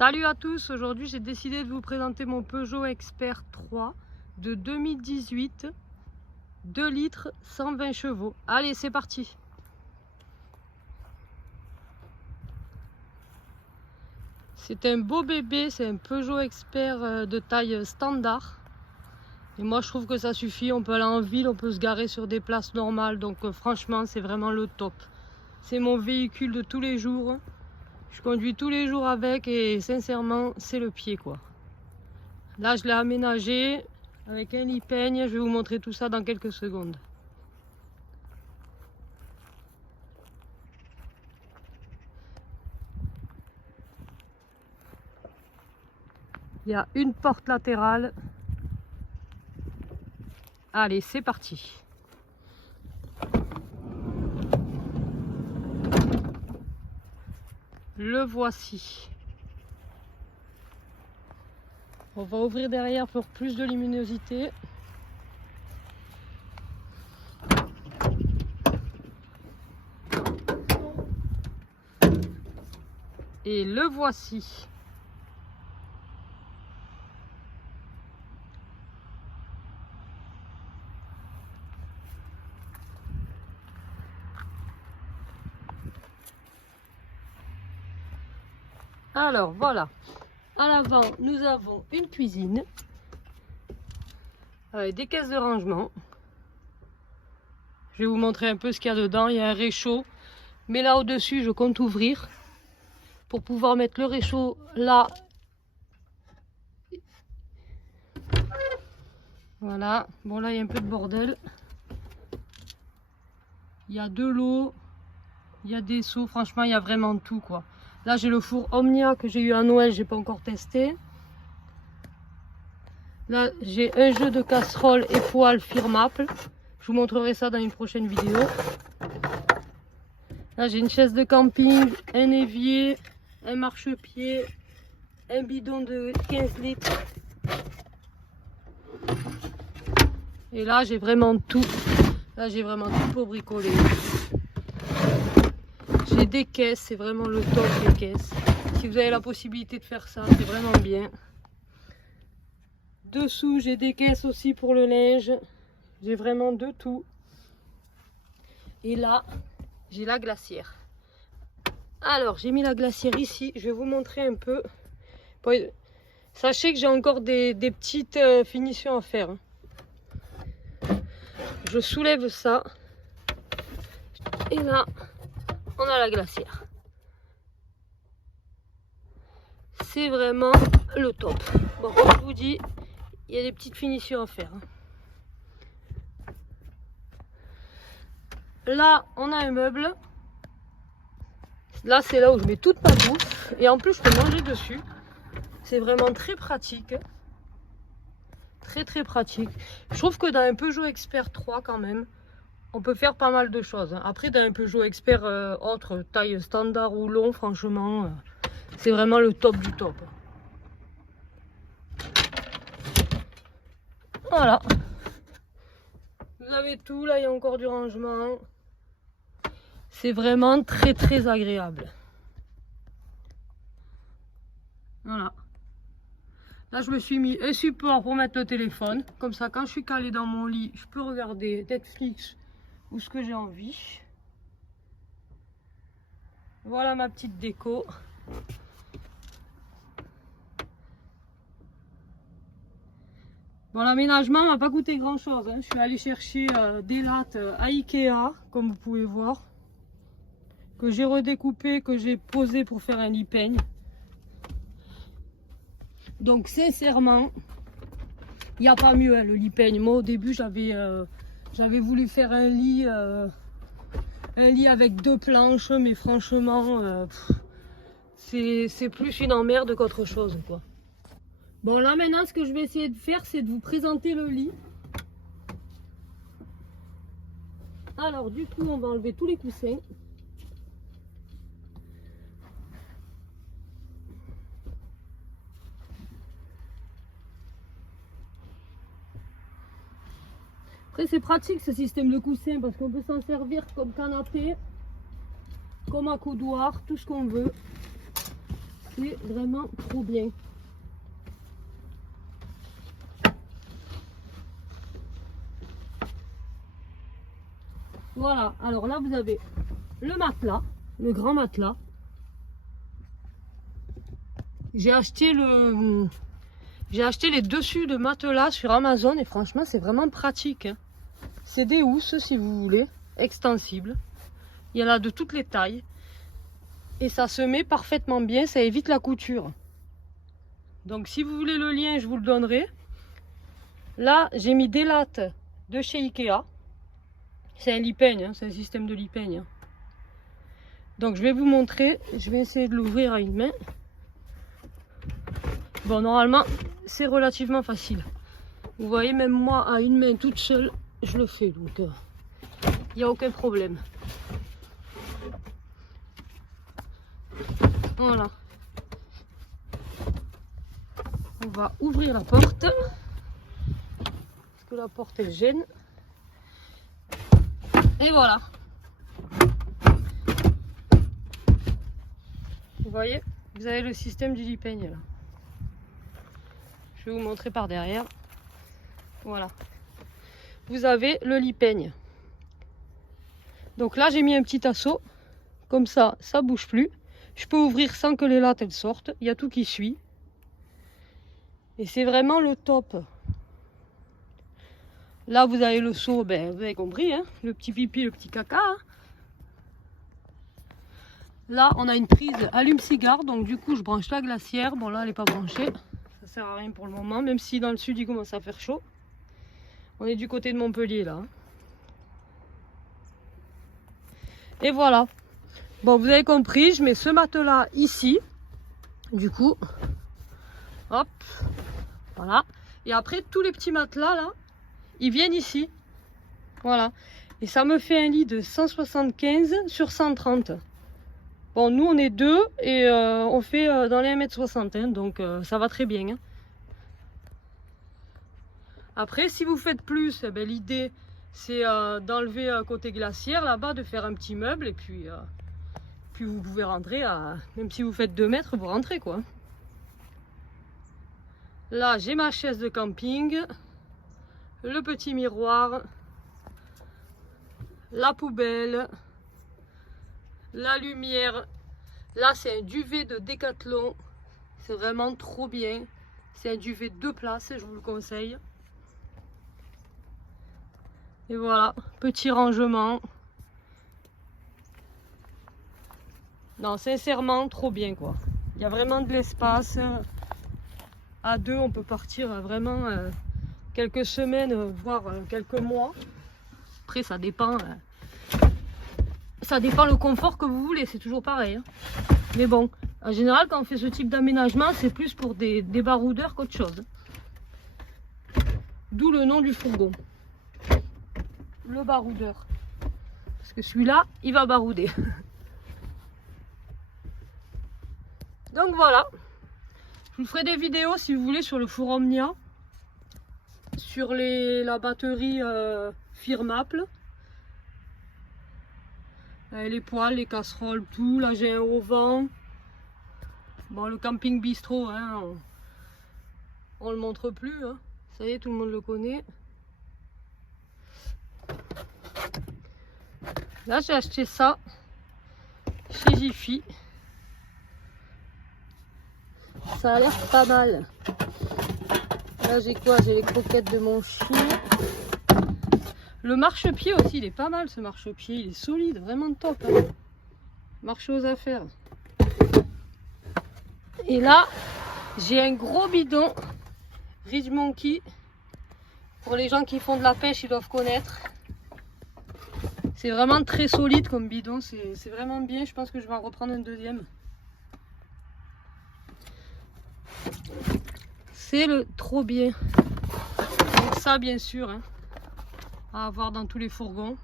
Salut à tous, aujourd'hui j'ai décidé de vous présenter mon Peugeot Expert 3 de 2018, 2 litres, 120 chevaux. Allez, c'est parti. C'est un beau bébé, c'est un Peugeot Expert de taille standard. Et moi je trouve que ça suffit, on peut aller en ville, on peut se garer sur des places normales, donc franchement c'est vraiment le top. C'est mon véhicule de tous les jours. Je conduis tous les jours avec et sincèrement, c'est le pied quoi. Là, je l'ai aménagé avec un lit peigne. Je vais vous montrer tout ça dans quelques secondes. Il y a une porte latérale. Allez, c'est parti. Le voici. On va ouvrir derrière pour plus de luminosité. Et le voici. Alors voilà, à l'avant nous avons une cuisine avec des caisses de rangement. Je vais vous montrer un peu ce qu'il y a dedans. Il y a un réchaud, mais là au-dessus je compte ouvrir pour pouvoir mettre le réchaud là. Voilà, bon là il y a un peu de bordel. Il y a de l'eau, il y a des seaux, franchement il y a vraiment tout quoi. Là j'ai le four Omnia que j'ai eu à Noël, j'ai pas encore testé. Là j'ai un jeu de casserole et poêle Firmable. Je vous montrerai ça dans une prochaine vidéo. Là j'ai une chaise de camping, un évier, un marchepied, un bidon de 15 litres. Et là j'ai vraiment tout. Là j'ai vraiment tout pour bricoler. J'ai des caisses, c'est vraiment le top des caisses. Si vous avez la possibilité de faire ça, c'est vraiment bien. Dessous j'ai des caisses aussi pour le linge. J'ai vraiment de tout. Et là j'ai la glacière. Alors j'ai mis la glacière ici, je vais vous montrer un peu. Sachez que j'ai encore des petites finitions à faire. Je soulève ça. Et là on a la glacière. C'est vraiment le top. Bon, comme je vous dis, il y a des petites finitions à faire. Là, on a un meuble. Là, c'est là où je mets toute ma bouffe. Et en plus, je peux manger dessus. C'est vraiment très pratique. Très, très pratique. Je trouve que dans un Peugeot Expert 3, quand même, on peut faire pas mal de choses. Après, dans un Peugeot Expert autre, taille standard ou long, franchement, c'est vraiment le top du top. Voilà. Vous avez tout, là, il y a encore du rangement. C'est vraiment très, très agréable. Voilà. Là, je me suis mis un support pour mettre le téléphone. Comme ça, quand je suis calée dans mon lit, je peux regarder Netflix ou ce que j'ai envie. Voilà ma petite déco. Bon, l'aménagement m'a pas coûté grand chose. Je suis allée chercher des lattes à Ikea, comme vous pouvez voir, que j'ai redécoupé, que j'ai posé pour faire un lit peigne. Donc sincèrement, il n'y a pas mieux le lit peigne. Moi au début j'avais voulu faire un lit avec 2 planches, mais franchement c'est plus une emmerde qu'autre chose quoi. Bon là maintenant ce que je vais essayer de faire c'est de vous présenter le lit. Alors du coup on va enlever tous les coussins. Après c'est pratique ce système de coussin parce qu'on peut s'en servir comme canapé, comme accoudoir, tout ce qu'on veut. c'est vraiment trop bien. Voilà, alors là vous avez le matelas, le grand matelas. J'ai acheté les dessus de matelas sur Amazon et franchement c'est vraiment pratique. Hein. C'est des housses si vous voulez, extensibles. Il y en a de toutes les tailles. Et ça se met parfaitement bien, ça évite la couture. Donc si vous voulez le lien, je vous le donnerai. Là, j'ai mis des lattes de chez Ikea. C'est un lit-peigne, hein, c'est un système de lit-peigne. Hein. Donc je vais vous montrer, je vais essayer de l'ouvrir à une main. Bon, normalement, c'est relativement facile. Vous voyez, même moi, à une main toute seule, je le fais. Donc, il n'y a aucun problème. Voilà. On va ouvrir la porte. Parce que la porte, elle gêne. Et voilà. Vous voyez, vous avez le système du lit-peigne là. Je vais vous montrer par derrière. Voilà. Vous avez le lit-peigne. Donc là, j'ai mis un petit assaut. Comme ça, ça bouge plus. Je peux ouvrir sans que les lattes elles sortent. Il y a tout qui suit. Et c'est vraiment le top. Là, vous avez le seau, ben, vous avez compris, hein, le petit pipi, le petit caca. Hein. Là, on a une prise allume-cigare. Donc du coup, je branche la glacière. Bon, là, elle n'est pas branchée. Ça sert à rien pour le moment. Même si dans le sud, il commence à faire chaud. On est du côté de Montpellier, là. Et voilà. Bon, vous avez compris, je mets ce matelas ici. Du coup, hop, voilà. Et après, tous les petits matelas, là, ils viennent ici. Voilà. Et ça me fait un lit de 175 sur 130. Bon, nous, on est deux et on fait dans les 1m60. Hein, donc, ça va très bien. Hein. Après, si vous faites plus, eh ben, l'idée, c'est d'enlever côté glacière, là-bas, de faire un petit meuble. Et puis vous pouvez rentrer à... Même si vous faites 2 mètres, vous rentrez, quoi. Là, j'ai ma chaise de camping. Le petit miroir. La poubelle. La lumière. Là, c'est un duvet de Decathlon. C'est vraiment trop bien. C'est un duvet 2 places, je vous le conseille. Et voilà, petit rangement. Non, sincèrement, trop bien, quoi. Il y a vraiment de l'espace. À 2, on peut partir vraiment quelques semaines, voire quelques mois. Après, ça dépend. Ça dépend le confort que vous voulez, c'est toujours pareil. Hein. Mais bon, en général, quand on fait ce type d'aménagement, c'est plus pour des baroudeurs qu'autre chose. D'où le nom du fourgon. Le baroudeur. Parce que celui-là, il va barouder. Donc voilà. Je vous ferai des vidéos si vous voulez sur le four Omnia. Sur la batterie Firmaple. Les poêles, les casseroles, tout. Là j'ai un auvent. Bon, le camping bistrot, hein, on le montre plus. Hein. Ça y est, tout le monde le connaît. Là j'ai acheté ça chez Jiffy. Ça a l'air pas mal. Là j'ai quoi? J'ai les croquettes de mon chien. Le marchepied aussi, il est pas mal ce marchepied. Il est solide, vraiment top. Hein. Marche aux affaires. Et là, j'ai un gros bidon Ridge Monkey. Pour les gens qui font de la pêche, ils doivent connaître. C'est vraiment très solide comme bidon. C'est vraiment bien. Je pense que je vais en reprendre un deuxième. C'est le trop bien. Donc ça, bien sûr, hein, à avoir dans tous les fourgons.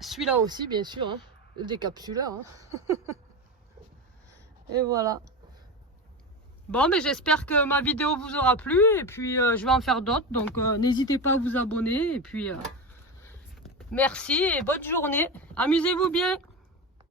Celui-là aussi, bien sûr, hein, le décapsuleur. Hein. Et voilà. Bon, mais j'espère que ma vidéo vous aura plu. Et puis, je vais en faire d'autres. Donc, n'hésitez pas à vous abonner. Et puis, merci et bonne journée. Amusez-vous bien.